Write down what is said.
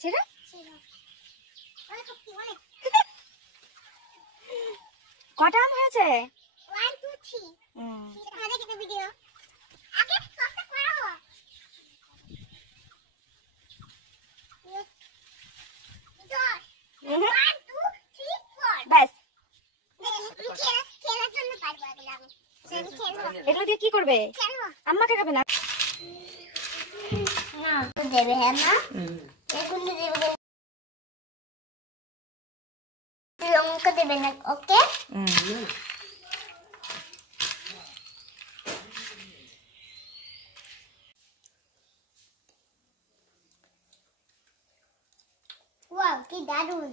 ছেড়ে কটা আম হয়েছে? 1 2 3 আমাদের একটা ভিডিও আগে সবটা করা হয় ব্যাস খেলার জন্য পারবো এগুলো দিয়ে কি করবে? আম্মাকে খাবে না? না তো দেবে হ্যাঁ না এগুলো দেবে লঙ্কা দেবে না ওকে ওয়াও কি দারুণ